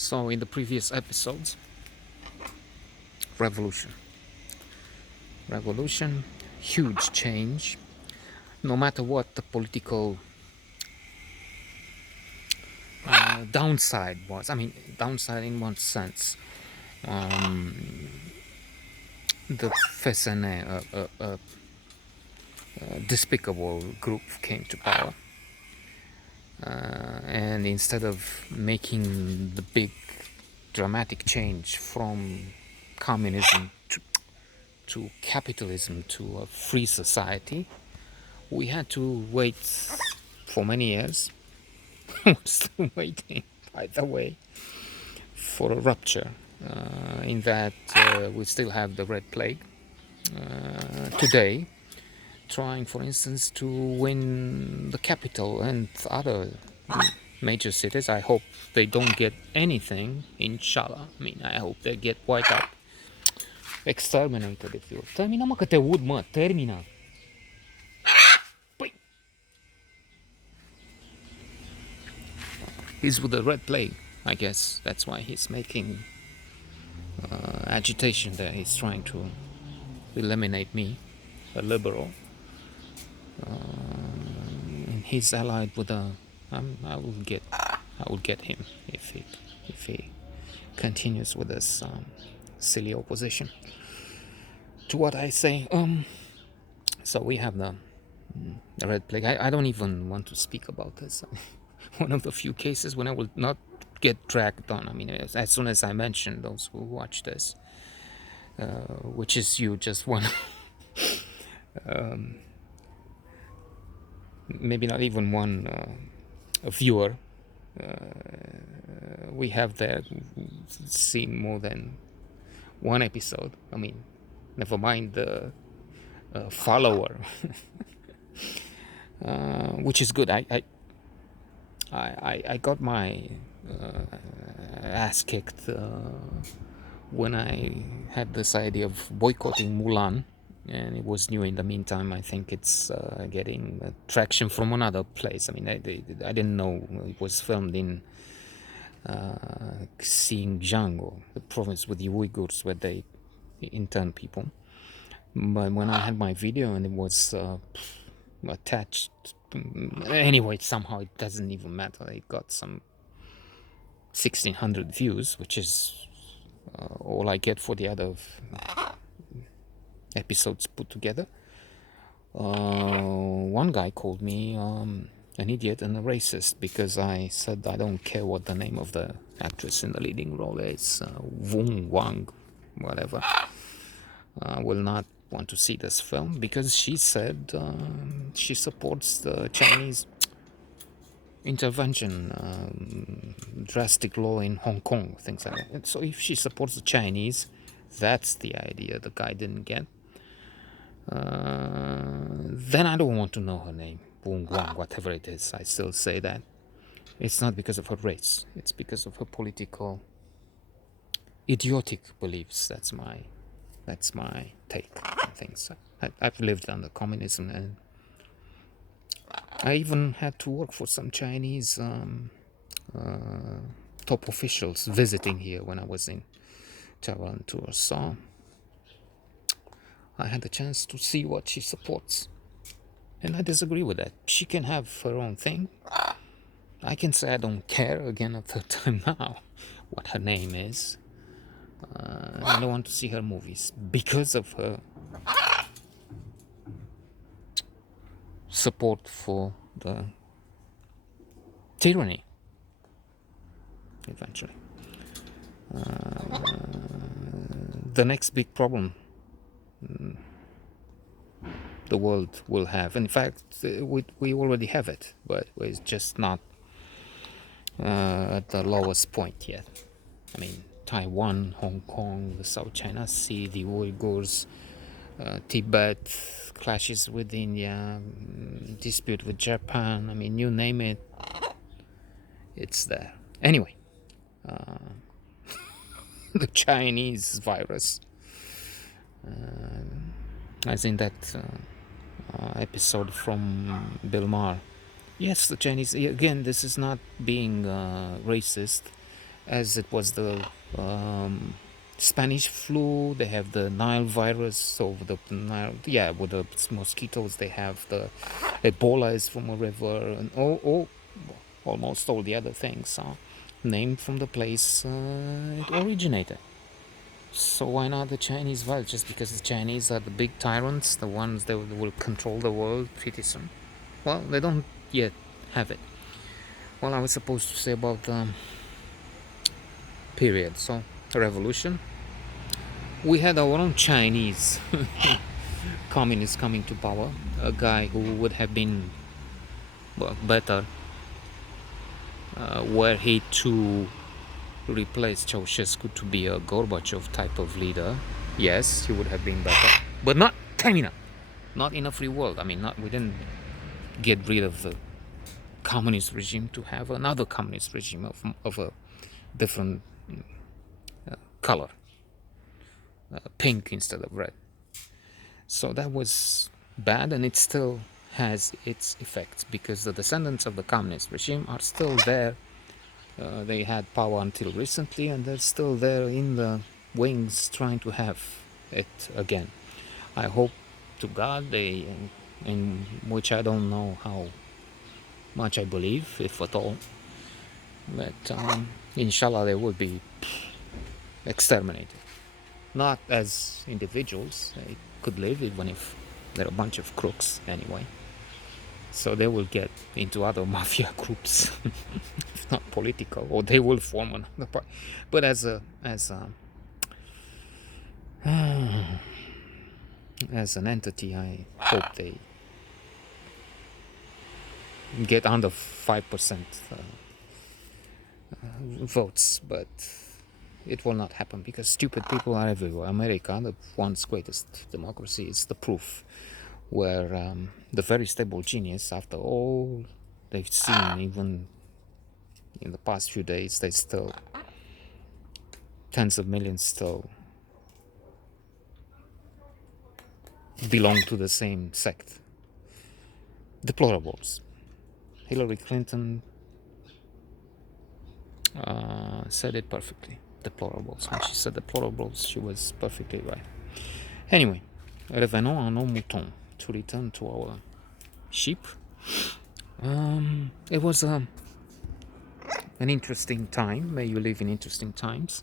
So in the previous episodes, revolution, huge change. No matter what the political downside was, I mean, downside in one sense, the FSNA, a despicable group, came to power, and instead of making the big dramatic change from communism to capitalism to a free society, we had to wait for many years. We're still waiting, by the way, for a rupture. In that we still have the Red Plague today, trying, for instance, to win the capital and other major cities. I hope they don't get anything, inshallah. I mean, I hope they get wiped out, exterminated, if you will. Termina, mă, că te ud, mă, termina. Păi. He's with the Red Plague, I guess. That's why he's making agitation there. He's trying to eliminate me, a liberal. And he's allied with a. I will get him if he continues with this silly opposition to what I say. So we have the Red Plague. I don't even want to speak about this. One of the few cases when I will not get dragged on. I mean, as soon as I mention those who watch this, which is you, just one, maybe not even one a viewer, we have there seen more than one episode. I mean, never mind the follower, which is good. I got my ass kicked when I had this idea of boycotting Mulan, and it was new in the meantime. I think it's getting traction from another place. I mean, I didn't know it was filmed in Xinjiang, or the province with the Uyghurs, where they intern people. But when I had my video and it was attached, anyway, somehow it doesn't even matter. It got some 1,600 views, which is all I get for the other episodes put together. One guy called me an idiot and a racist because I said I don't care what the name of the actress in the leading role is, Wang, whatever. Will not want to see this film because she said she supports the Chinese intervention, drastic law in Hong Kong, things like that. And so if she supports the Chinese, that's the idea the guy didn't get. Then I don't want to know her name, Wong Wang, whatever it is. I still say that. It's not because of her race. It's because of her political, idiotic beliefs. That's my take on things. I've lived under communism, and I even had to work for some Chinese top officials visiting here when I was in Taiwan tour. So I had the chance to see what she supports, and I disagree with that. She can have her own thing. I can say I don't care, again a third time now, what her name is. I don't want to see her movies because of her support for the tyranny, eventually. The next big problem the world will have, in fact, we already have it, but it's just not at the lowest point yet. I mean, Taiwan, Hong Kong, the South China Sea, the Uyghurs, Tibet, clashes with India, dispute with Japan. I mean, you name it, it's there. Anyway, the Chinese virus, as in that episode from Bill Maher. Yes, the Chinese, again, this is not being racist, as it was the Spanish flu. They have the Nile virus, so the Nile, yeah, with the mosquitoes. They have the Ebola is from a river, and almost all the other things are named from the place it originated. So why not the Chinese virus? Just because the Chinese are the big tyrants, the ones that will control the world pretty soon. Well, they don't yet have it. Well, I was supposed to say about the period. So, revolution. We had our own Chinese communist coming to power. A guy who would have been, well, better were he to replace Ceausescu to be a Gorbachev type of leader. Yes, he would have been better, but not China, not in a free world. I mean, not we didn't get rid of the communist regime to have another communist regime of a different color, pink instead of red. So that was bad, and it still has its effects because the descendants of the communist regime are still there. They had power until recently, and they're still there in the wings trying to have it again. I hope to God they, in which I don't know how much I believe, if at all, but inshallah they will be exterminated. Not as individuals, they could live even if they're a bunch of crooks anyway. So they will get into other mafia groups, if not political, or they will form another party. But as an entity, I hope they get under 5% votes, but it will not happen because stupid people are everywhere. America, the once greatest democracy, is the proof where the very stable genius, after all they've seen, even in the past few days, they still, tens of millions still belong to the same sect. Deplorables. Hillary Clinton said it perfectly. Deplorables. When she said deplorables, she was perfectly right. Anyway, revenons à nos moutons. To return to our sheep. It was an interesting time. May you live in interesting times.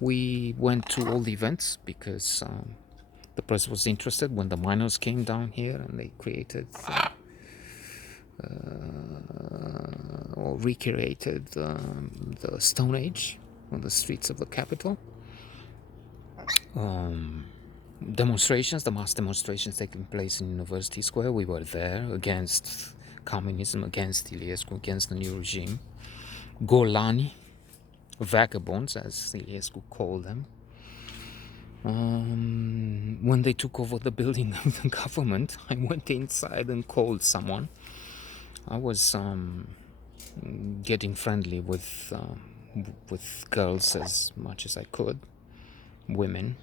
We went to all the events because the press was interested when the miners came down here and they created or recreated the Stone Age on the streets of the capital. Demonstrations, the mass demonstrations taking place in University Square, we were there against communism, against Iliescu, against the new regime. Golani, vagabonds, as Iliescu called them. When they took over the building of the government, I went inside and called someone. I was getting friendly with girls as much as I could, women,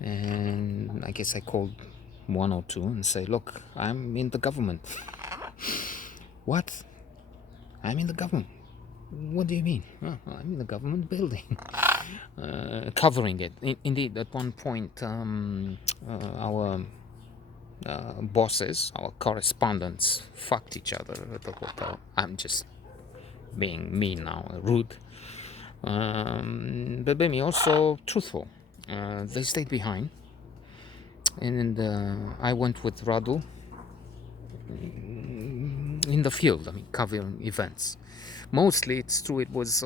and I guess I called one or two and say, look, I'm in the government. What? I'm in the government? What do you mean? Oh, I'm in the government building. Covering it. Indeed, at one point, our bosses, our correspondents, fucked each other at the hotel. I'm just being mean now, rude. But maybe also truthful. They stayed behind, and I went with Radu in the field. I mean, covering events. Mostly, it's true, it was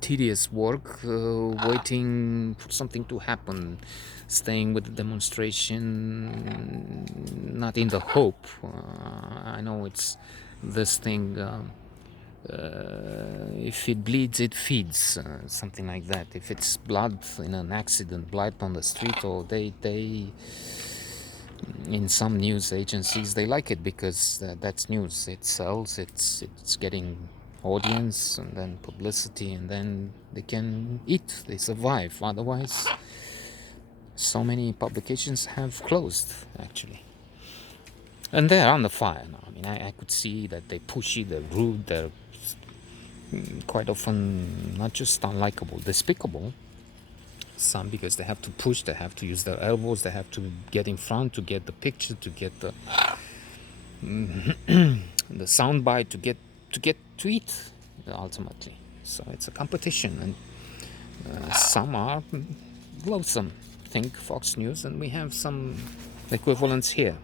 tedious work, waiting for something to happen, staying with the demonstration, not in the hope. I know it's this thing, if it bleeds, it feeds, something like that. If it's blood in an accident, blood on the street, or they in some news agencies, they like it because that's news. It sells. It's getting audience and then publicity, and then they can eat. They survive. Otherwise, so many publications have closed. Actually, And they're on the fire now. I mean, I could see that they're pushy, they're rude, they're quite often not just unlikable, despicable. Some because they have to push, they have to use their elbows, they have to get in front to get the picture, to get the soundbite, to eat ultimately. So it's a competition, and some are loathsome. Think Fox News, and we have some equivalents here.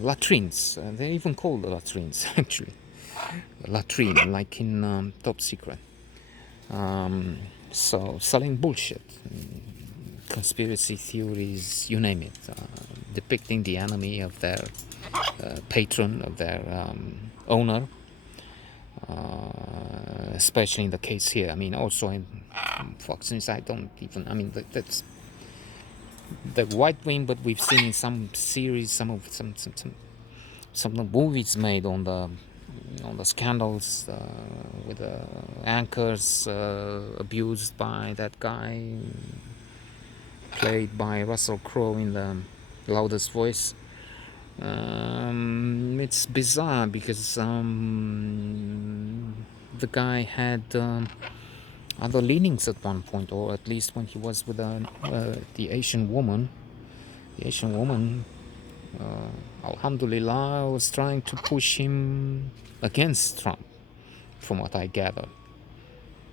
Latrines, they're even called latrines actually. Latrine, like in Top Secret. So selling bullshit, conspiracy theories, you name it, depicting the enemy of their patron, of their owner, especially in the case here. I mean, also in Fox News, I don't even, I mean, that's the right wing, but we've seen in some series, some of the movies made on the scandals with the anchors abused by that guy played by Russell Crowe in The Loudest Voice. It's bizarre because the guy had other leanings at one point, or at least when he was with the Asian woman. The Asian woman, alhamdulillah, was trying to push him against Trump, from what I gather.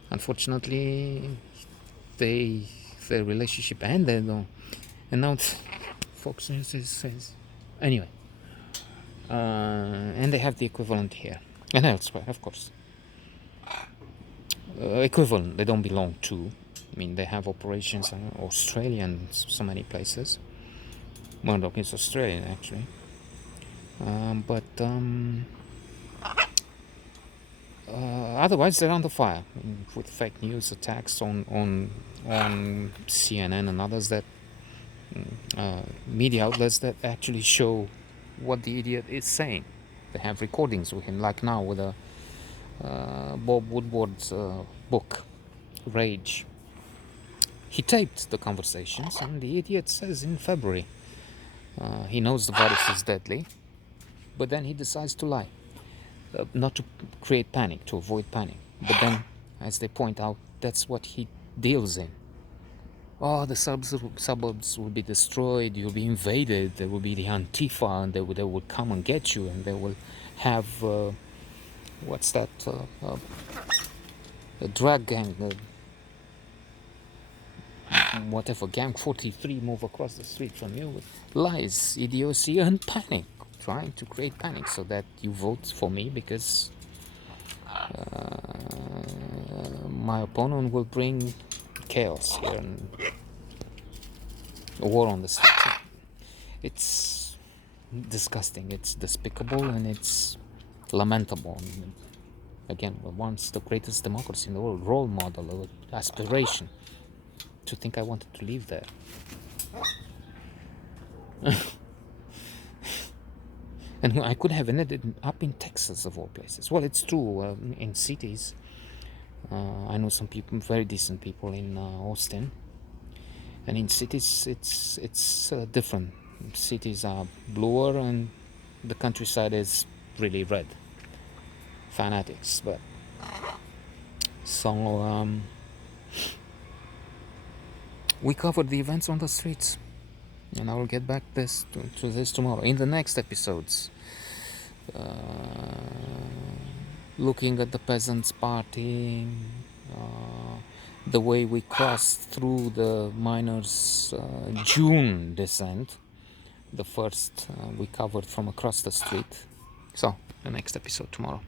Unfortunately, their relationship ended, and now Fox News says anyway. And they have the equivalent here and elsewhere, of course. Equivalent, they don't belong to. I mean, they have operations in Australia and so many places. Murdoch is Australian, actually. But otherwise, they're under fire with fake news attacks on CNN and others, that media outlets that actually show what the idiot is saying. They have recordings with him, like now with Bob Woodward's book, Rage. He taped the conversations, and the idiot says in February he knows the virus is deadly, but then he decides to lie, not to create panic, to avoid panic. But then, as they point out, that's what he deals in. Oh, the suburbs will be destroyed, you'll be invaded, there will be the Antifa, and they will come and get you, and they will have, what's that, a drug gang, whatever, Gang 43 move across the street from you with lies, idiocy, and panic, trying to create panic so that you vote for me because my opponent will bring chaos here and a war on the streets. It's disgusting, it's despicable, and it's lamentable. Again, once the greatest democracy in the world, role model, aspiration, to think I wanted to live there. And I could have ended up in Texas, of all places. Well, it's true, in cities. I know some people, very decent people in Austin. And in cities, it's different. Cities are bluer, and the countryside is really red. Fanatics, but so we covered the events on the streets, and I will get back to this tomorrow in the next episodes. Looking at the Peasants' Party, the way we crossed through the miners' June descent, the first we covered from across the street. So, the next episode tomorrow.